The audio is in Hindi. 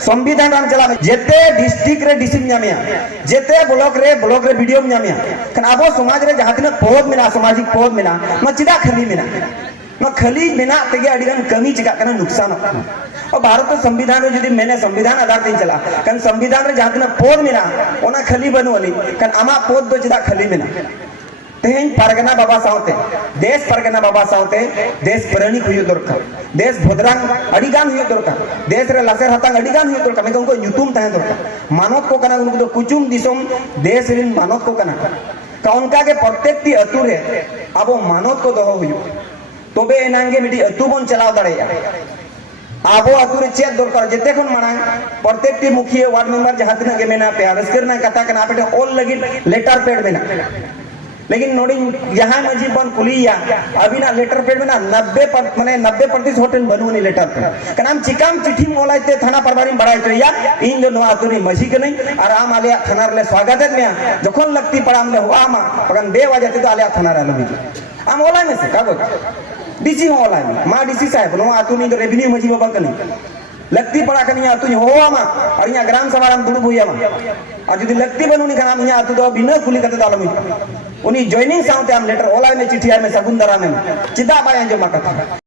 संविधान राम चला जेते डिस्ट्रिक्ट रे डिसिम ᱧᱟᱢᱮᱭᱟ जेते ब्लॉक रे वीडियो ᱧᱟᱢᱮᱭᱟ खान अब समाज रे जहां तिना पद मेना सामाजिक पद मेना मा चिदा खाली मेना मा खाली मेना तेगे अडिगान कमी चिका कना नुकसान और भारत संविधान रे जदी मैंने संविधान आधार तीन चला खान संविधान रे जहां तिना पद मेना ओना खाली बनुअली खान आमा पद दो चिदा खाली मेना तेहन परगना बाबा सावते देश परगना बाबा सावते देश प्राणिक हुई दरकार देश भद्रांग अडिगान हुई दरकार देश रे लासेर हतांग अडिगान हुई दरकार मेको उनको ᱧᱩᱛᱩᱢ तहे दरकार मानव को कना उनको कुचुम दिसम देश रिन मानव को कना का उनका के प्रत्येक टी अतु रे अब मानव को दोहो हुई तबे एनांगे मिडी अतु बन चलाव दड़ेया आबो अतु रे चेक दरकार जेते खन माना प्रत्येक टी मुखिया वार्ड मेंबर जहां तिना के मेना पे रस्करना कथा कना आपे ऑल लगी लेटर पैड मेना लेकिन नोड़ी यहाँ मजी बन कुलिया अभी ना लेटर पेड में ना 90% होटल बनवनी लेटर पेड कनाम चिकाम चिट्ठी मोलाइते थाना परबारी बड़ाई तो या इन जो नवा तुनी मजी के नहीं आराम आले थाना रे स्वागत है मैं जखन लगती पड़ा हमने हुआ मा पगन 2 बजे तो आले थाना रे लबी हम ओला में से कागज डीसी ओला में मा डीसी साहब नो आतुनी तो रेवेन्यू मजी बाबा कनी लगती पड़ा कनी आतुनी होवा मा और यहाँ ग्राम सभा में दुड़ भुया मा और यदि लगती बनूनी खाना हम यहाँ आतु तो बिना खुली कते दालमी उनी जॉइनिंग साउंड हम लेटर ओला में चिट्ठी आए में सगुंदरा में चिदा बाय अंजमा कथा